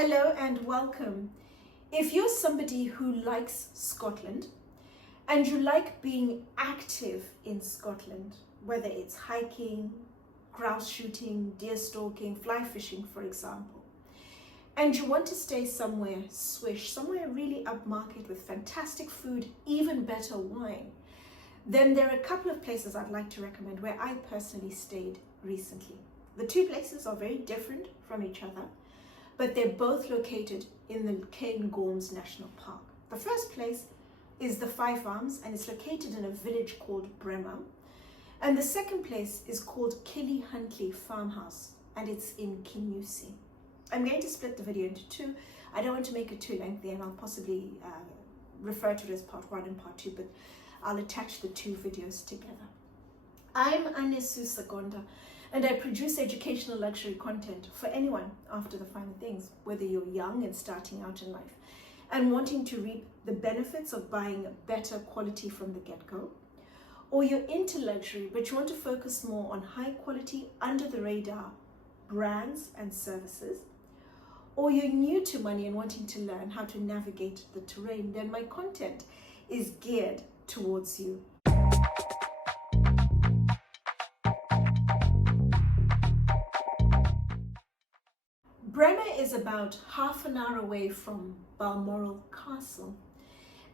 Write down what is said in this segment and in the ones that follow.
Hello and welcome. If you're somebody who likes Scotland and you like being active in Scotland, whether it's hiking, grouse shooting, deer stalking, fly fishing, for example, and you want to stay somewhere swish, somewhere really upmarket with fantastic food, even better wine, then there are a couple of places I'd like to recommend where I personally stayed recently. The two places are very different from each other, but they're both located in the Cairngorms National Park. The first place is the Fife Arms, and it's located in a village called Braemar. And the second place is called Killyhuntley Farmhouse, and it's in Kinusi. I'm going to split the video into two. I don't want to make it too lengthy, and I'll possibly refer to it as part one and part two, but I'll attach the two videos together. I'm Anesu Sagonda, and I produce educational luxury content for anyone after the finer things, whether you're young and starting out in life and wanting to reap the benefits of buying better quality from the get-go, or you're into luxury but you want to focus more on high quality, under the radar brands and services, or you're new to money and wanting to learn how to navigate the terrain, then my content is geared towards you. Braemar is about half an hour away from Balmoral Castle,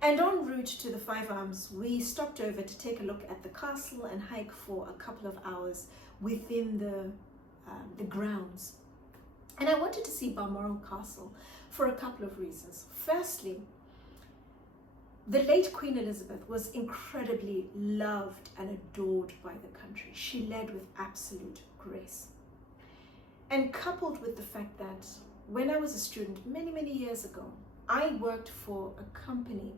and en route to the Five Arms we stopped over to take a look at the castle and hike for a couple of hours within the grounds. And I wanted to see Balmoral Castle for a couple of reasons. Firstly, the late Queen Elizabeth was incredibly loved and adored by the country. She led with absolute grace. And coupled with the fact that when I was a student many years ago, I worked for a company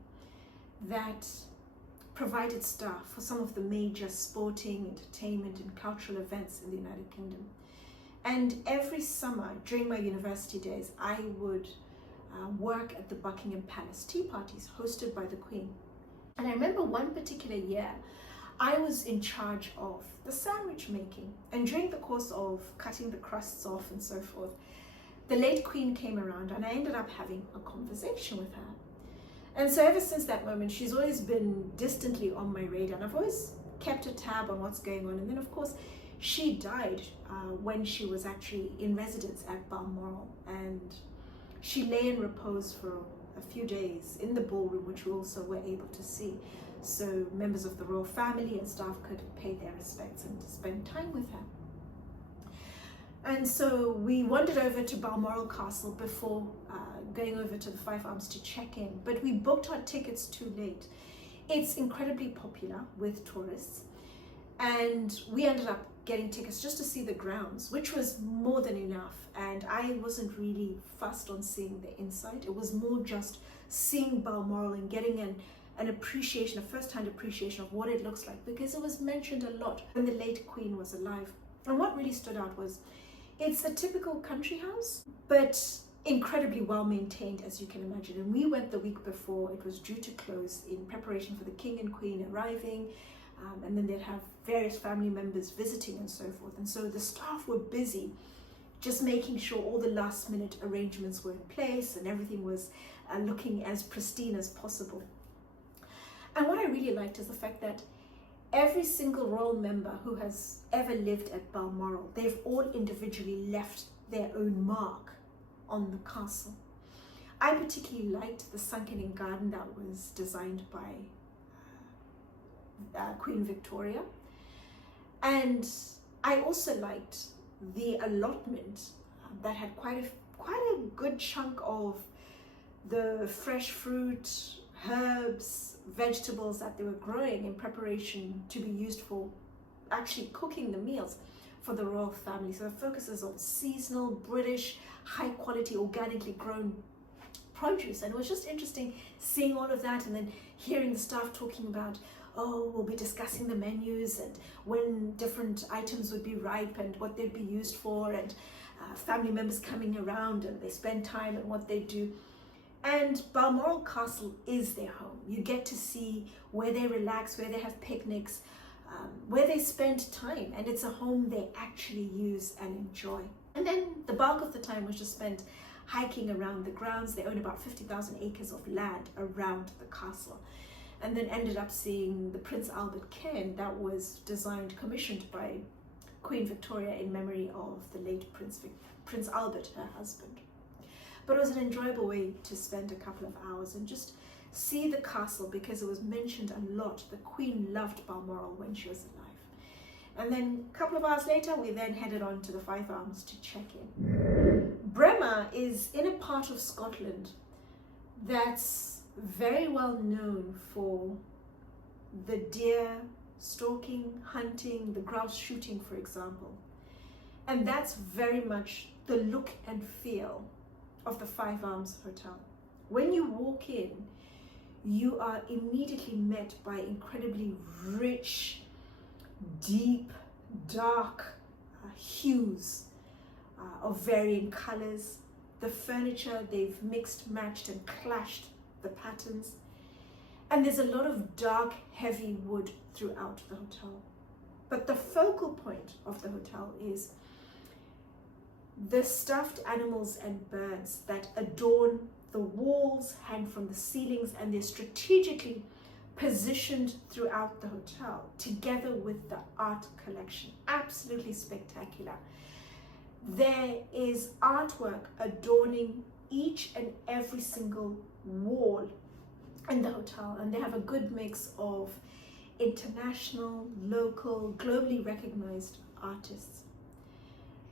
that provided staff for some of the major sporting, entertainment and cultural events in the United Kingdom. And every summer during my university days, I would work at the Buckingham Palace tea parties hosted by the Queen. And I remember one particular year, I was in charge of the sandwich making, and during the course of cutting the crusts off and so forth, the late Queen came around and I ended up having a conversation with her. And so ever since that moment, she's always been distantly on my radar, and I've always kept a tab on what's going on. And then of course, she died when she was actually in residence at Balmoral, and she lay in repose for a few days in the ballroom, which we also were able to see. So members of the royal family and staff could pay their respects and spend time with her. And so we wandered over to Balmoral Castle before going over to the Five Arms to check in, but we booked our tickets too late. It's incredibly popular with tourists, and we ended up getting tickets just to see the grounds, which was more than enough. And I wasn't really fussed on seeing the inside. It was more just seeing Balmoral and getting an appreciation, a first-hand appreciation of what it looks like, because it was mentioned a lot when the late Queen was alive. And what really stood out was it's a typical country house, but incredibly well maintained, as you can imagine. And we went the week before it was due to close in preparation for the King and Queen arriving, and then they'd have various family members visiting and so forth. And so the staff were busy just making sure all the last minute arrangements were in place and everything was looking as pristine as possible. And what I really liked is the fact that every single royal member who has ever lived at Balmoral, they've all individually left their own mark on the castle. I particularly liked the sunken-in garden that was designed by Queen Victoria. And I also liked the allotment that had quite a good chunk of the fresh fruit, herbs, vegetables that they were growing in preparation to be used for actually cooking the meals for the royal family. So it focuses on seasonal, British, high quality, organically grown produce. And it was just interesting seeing all of that and then hearing the staff talking about, oh, we'll be discussing the menus and when different items would be ripe and what they'd be used for, and family members coming around and they spend time and what they do. And Balmoral Castle is their home. You get to see where they relax, where they have picnics, where they spend time, and it's a home they actually use and enjoy. And then the bulk of the time was just spent hiking around the grounds. They own about 50,000 acres of land around the castle. And then ended up seeing the Prince Albert cairn that was designed, commissioned by Queen Victoria in memory of the late Prince Albert, her husband. But it was an enjoyable way to spend a couple of hours and just see the castle, because it was mentioned a lot. The Queen loved Balmoral when she was alive. And then a couple of hours later, we then headed on to the Fife Arms to check in. Braemar is in a part of Scotland that's very well known for the deer stalking, hunting, the grouse shooting, for example. And that's very much the look and feel of the Fife Arms Hotel. When you walk in, you are immediately met by incredibly rich, deep, dark hues of varying colors. The furniture, they've mixed, matched and clashed the patterns. And there's a lot of dark, heavy wood throughout the hotel. But the focal point of the hotel is the stuffed animals and birds that adorn the walls, hang from the ceilings, and they're strategically positioned throughout the hotel together with the art collection. Absolutely spectacular. There is artwork adorning each and every single wall in the hotel, and they have a good mix of international, local, globally recognized artists.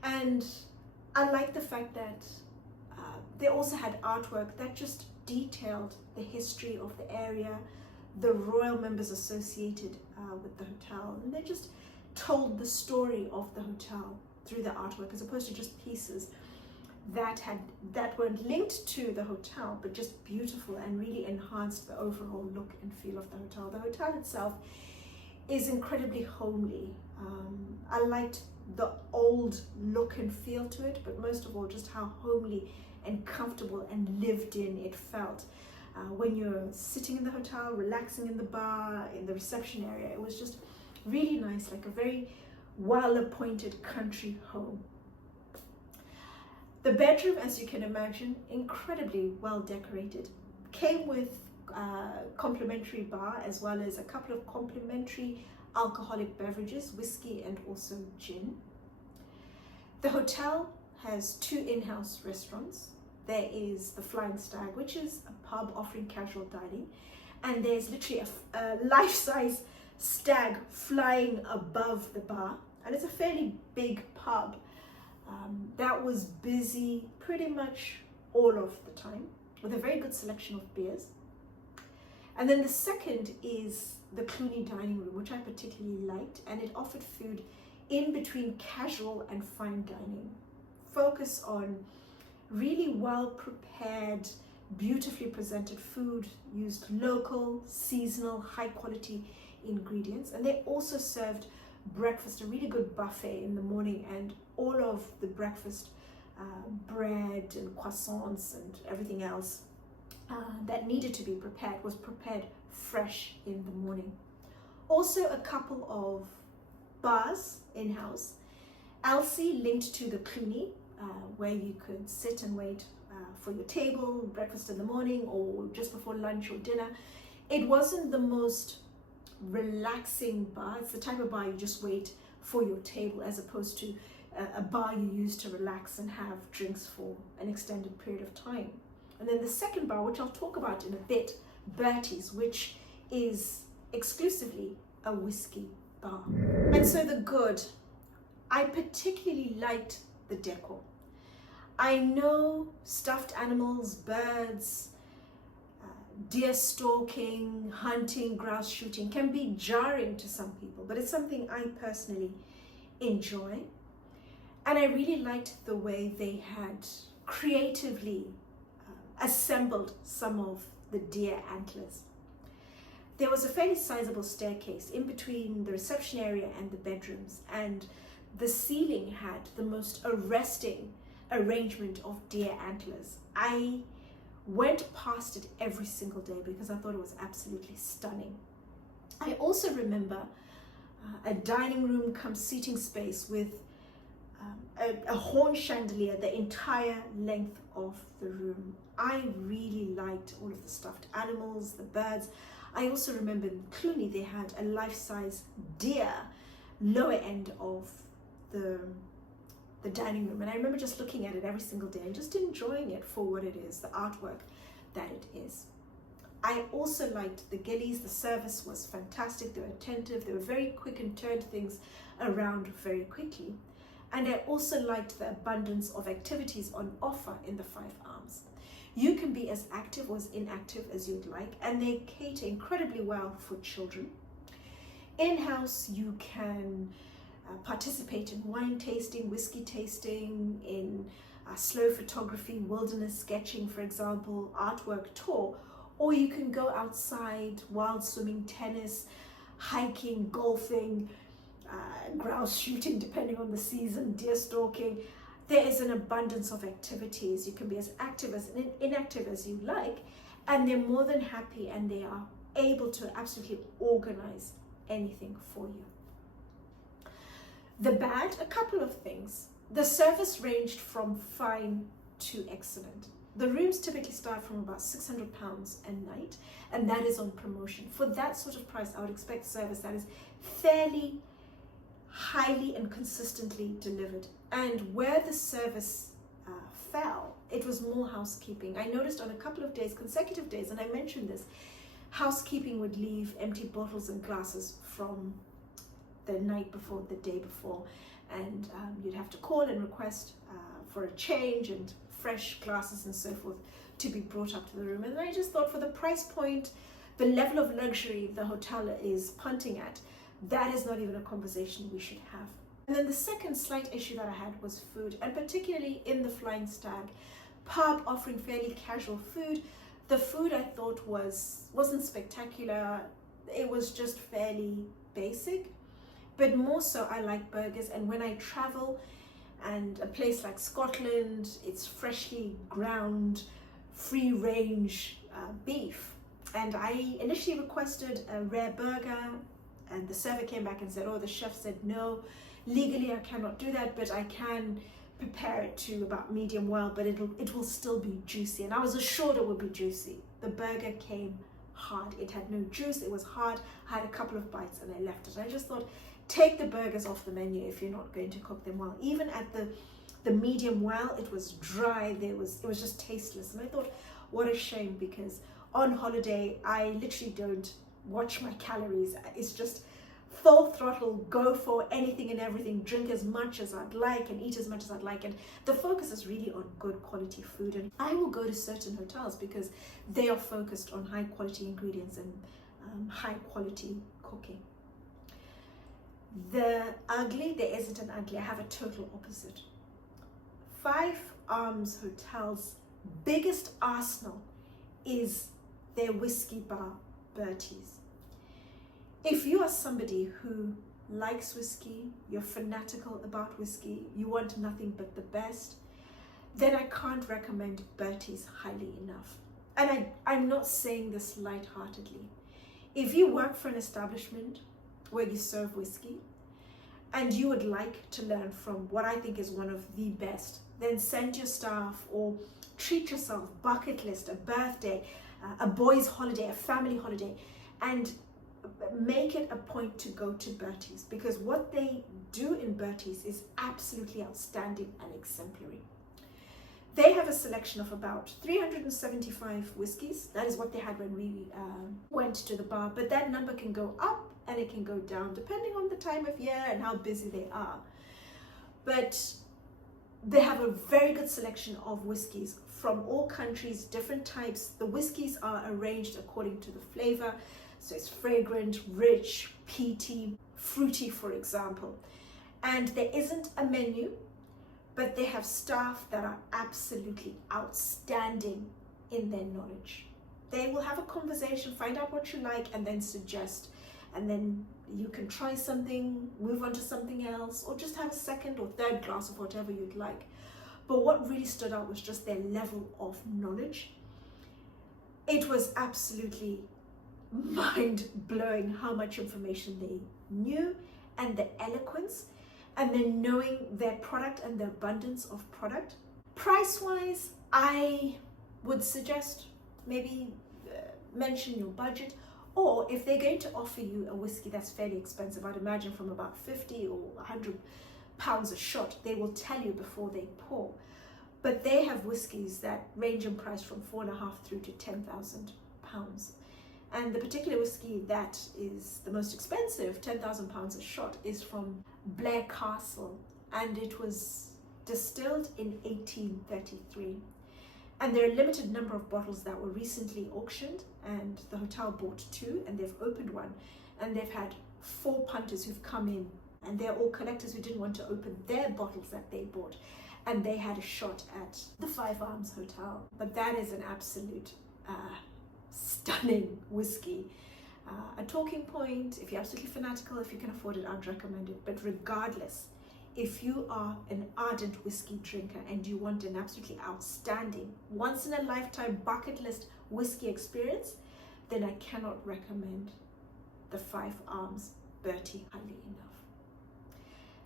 And I like the fact that they also had artwork that just detailed the history of the area, the royal members associated with the hotel, and they just told the story of the hotel through the artwork, as opposed to just pieces that weren't linked to the hotel, but just beautiful and really enhanced the overall look and feel of the hotel. The hotel itself is incredibly homely. I liked the old look and feel to it, but most of all just how homely and comfortable and lived in it felt. When you're sitting in the hotel, relaxing in the bar, in the reception area, it was just really nice, like a very well-appointed country home. The bedroom, as you can imagine, incredibly well decorated, came with complimentary bar as well as a couple of complimentary alcoholic beverages, whiskey and also gin. The hotel has 2 in-house restaurants. There is the Flying Stag, which is a pub offering casual dining, and there's literally a life-size stag flying above the bar, and it's a fairly big pub that was busy pretty much all of the time, with a very good selection of beers. And then the second is the Cluny dining room, which I particularly liked, and it offered food in between casual and fine dining. Focus on really well prepared, beautifully presented food, used local, seasonal, high quality ingredients. And they also served breakfast, a really good buffet in the morning, and all of the breakfast, bread and croissants and everything else that needed to be prepared was prepared fresh in the morning. Also a couple of bars in-house. Elsie linked to the Cluny, where you could sit and wait for your table, breakfast in the morning or just before lunch or dinner. It wasn't the most relaxing bar. It's the type of bar you just wait for your table, as opposed to a bar you use to relax and have drinks for an extended period of time. And then the second bar, which I'll talk about in a bit, Bertie's, which is exclusively a whiskey bar. And so the good, I particularly liked the decor. I know stuffed animals, birds, deer stalking, hunting, grouse shooting can be jarring to some people, but it's something I personally enjoy. And I really liked the way they had creatively assembled some of the deer antlers. There was a fairly sizable staircase in between the reception area and the bedrooms, and the ceiling had the most arresting arrangement of deer antlers. I went past it every single day because I thought it was absolutely stunning. I also remember a dining room cum seating space with a horn chandelier the entire length of the room. I really liked all of the stuffed animals, the birds. I also remember in Cluny they had a life-size deer, lower end of the dining room, and I remember just looking at it every single day and just enjoying it for what it is, the artwork that it is. I also liked the gillies. The service was fantastic. They were attentive, they were very quick and turned things around very quickly. And I also liked the abundance of activities on offer in the Five Arms. You can be as active or as inactive as you'd like, and they cater incredibly well for children. In-house, you can participate in wine tasting, whiskey tasting, in slow photography, wilderness sketching, for example, artwork tour, or you can go outside, wild swimming, tennis, hiking, golfing, grouse shooting, depending on the season, deer stalking. There is an abundance of activities. You can be as active as inactive as you like, and they're more than happy, and they are able to absolutely organize anything for you. The bad, a couple of things. The service ranged from fine to excellent. The rooms typically start from about £600 a night, and that is on promotion. For that sort of price, I would expect service that is fairly highly and consistently delivered. And where the service fell, it was more housekeeping. I noticed on a couple of days, consecutive days, and I mentioned this, housekeeping would leave empty bottles and glasses from the night before, the day before, and you'd have to call and request for a change and fresh glasses and so forth to be brought up to the room. And I just thought, for the price point, the level of luxury the hotel is punting at, that is not even a conversation we should have. And then the second slight issue that I had was food, and particularly in the Flying Stag pub, offering fairly casual food. The food I thought wasn't spectacular. It was just fairly basic, but more so I like burgers. And when I travel, and a place like Scotland, it's freshly ground, free range beef. And I initially requested a rare burger, and the server came back and said, oh, the chef said, no, legally I cannot do that, but I can prepare it to about medium well, but it will still be juicy. And I was assured it would be juicy. The burger came hard. It had no juice, it was hard. I had a couple of bites and I left it. I just thought, take the burgers off the menu if you're not going to cook them well. Even at the medium well, it was dry. It was just tasteless. And I thought, what a shame, because on holiday, I literally don't watch my calories. It's just full throttle, go for anything and everything, drink as much as I'd like and eat as much as I'd like. And the focus is really on good quality food. And I will go to certain hotels because they are focused on high quality ingredients and high quality cooking. The ugly, there isn't an ugly. I have a total opposite. Five Arms Hotel's biggest arsenal is their whiskey bar, Bertie's. If you are somebody who likes whiskey, you're fanatical about whiskey, you want nothing but the best, then I can't recommend Bertie's highly enough. And I'm not saying this lightheartedly. If you work for an establishment where you serve whiskey, and you would like to learn from what I think is one of the best, then send your staff or treat yourself, bucket list, a birthday, a boys' holiday, a family holiday, and make it a point to go to Bertie's, because what they do in Bertie's is absolutely outstanding and exemplary. They have a selection of about 375 whiskies. That is what they had when we went to the bar, but that number can go up and it can go down depending on the time of year and how busy they are. But they have a very good selection of whiskies from all countries, different types. The whiskies are arranged according to the flavor. So it's fragrant, rich, peaty, fruity, for example. And there isn't a menu, but they have staff that are absolutely outstanding in their knowledge. They will have a conversation, find out what you like, and then suggest. And then you can try something, move on to something else, or just have a second or third glass of whatever you'd like. But what really stood out was just their level of knowledge. It was absolutely mind-blowing how much information they knew, and the eloquence, and then knowing their product and the abundance of product. Price-wise, I would suggest maybe mention your budget, or if they're going to offer you a whiskey that's fairly expensive, I'd imagine from about 50 or 100 pounds a shot, they will tell you before they pour. But they have whiskies that range in price from £4,500 through to £10,000. And the particular whiskey that is the most expensive, £10,000 a shot, is from Balmoral Castle, and it was distilled in 1833. And there are a limited number of bottles that were recently auctioned, and the hotel bought 2, and they've opened one, and they've had 4 punters who've come in, and they're all collectors who didn't want to open their bottles that they bought, and they had a shot at the Five Arms Hotel. But that is an absolute stunning whiskey. A talking point, if you're absolutely fanatical, if you can afford it, I'd recommend it. But regardless, if you are an ardent whiskey drinker and you want an absolutely outstanding, once in a lifetime bucket list whiskey experience, then I cannot recommend the Five Arms BIRKIN highly enough.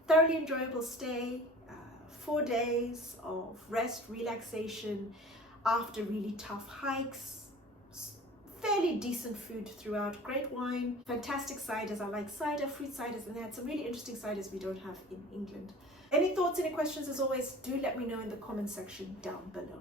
Thoroughly enjoyable stay, 4 days of rest, relaxation after really tough hikes, fairly decent food throughout, great wine, fantastic ciders. I like cider, fruit ciders, and they had some really interesting ciders we don't have in England. Any thoughts, any questions, as always, do let me know in the comment section down below.